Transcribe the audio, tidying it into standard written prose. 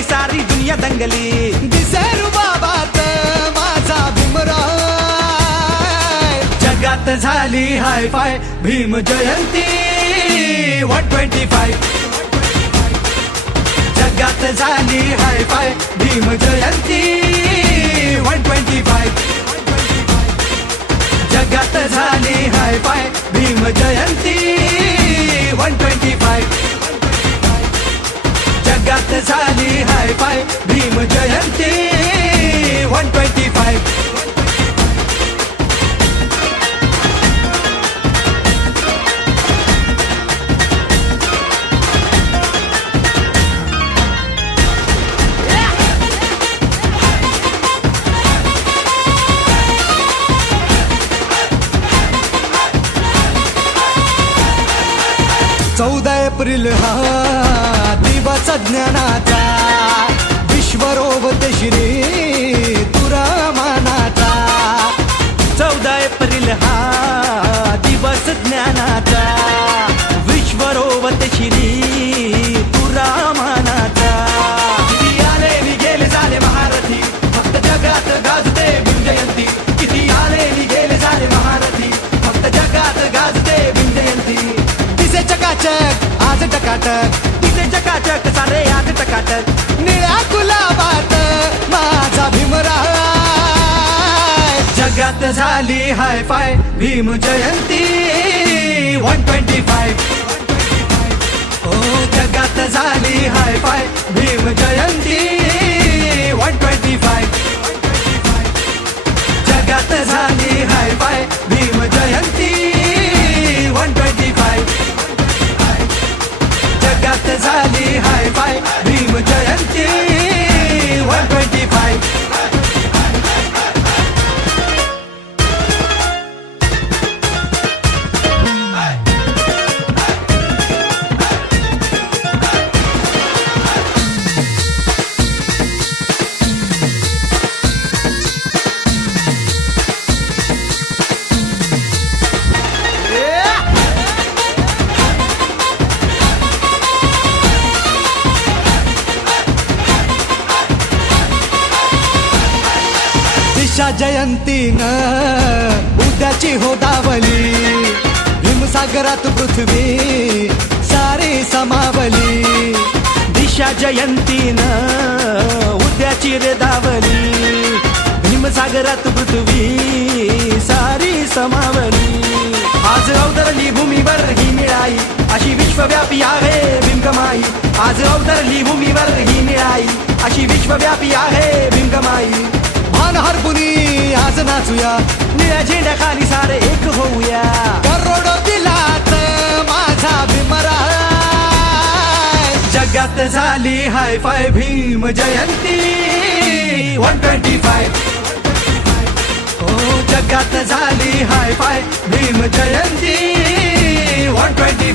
रंगली सारी दुनिया दंगली दिसे रुबाबात माझा भीमराव जगात झाली हाय फाय भीम जयंती 125 जगात झाली हाय फाय भीम जयंती 125 जगात झाली हाय फाय भीम जयंती 125 जगात झाली हाय फाय भीम जयंती 125 14 एप्रिल हा दिवस ज्ञानाचा विश्वरोवत श्री तुरामानाचा 14 एप्रिल हा दिवस ज्ञानाचा विश्वरोवत श्री तुरामानाचा किती आले नि गेले झाले महारथी फक्त जगात गाजते भीम जयंती किती आले नि गेले झाले महारथी फक्त जगात गाजते भीम जयंती दिसे चकाचक आज टकाटक तिथे चकाचक सारे आज टकाटक निळ्या गुलाबात माझा भीमराव जगात झाली हाय फाय भीम जयंती 125 हो जगात झाली हाय फाय भीम जयंती 125 जगात झाली हाय फाय भीम जयंती 125 जगात झाली हाय फाय भीम जयंती 125 दिशा जयंतीनं उद्याची हो दावली भीमसागरात पृथ्वी सारी समावली दिशा जयंतीनं उद्याची रे दावली भीमसागरात पृथ्वी सारी समावली आज अवतरली भूमीवर ही मिळाई अशी विश्वव्यापी आहे भीमकमाई आज अवतरली भूमीवर ही मिळाई अशी विश्वव्यापी आहे भीमकमाई भान हरपुनी आज नाचूया निळ्या झेंड्याखाली सारे एक होऊया करोडो दिलात माझा भीमराव जगात झाली हाय फाय भीम जयंती 125 हो जगात झाली हाय फाय भीम जयंती 125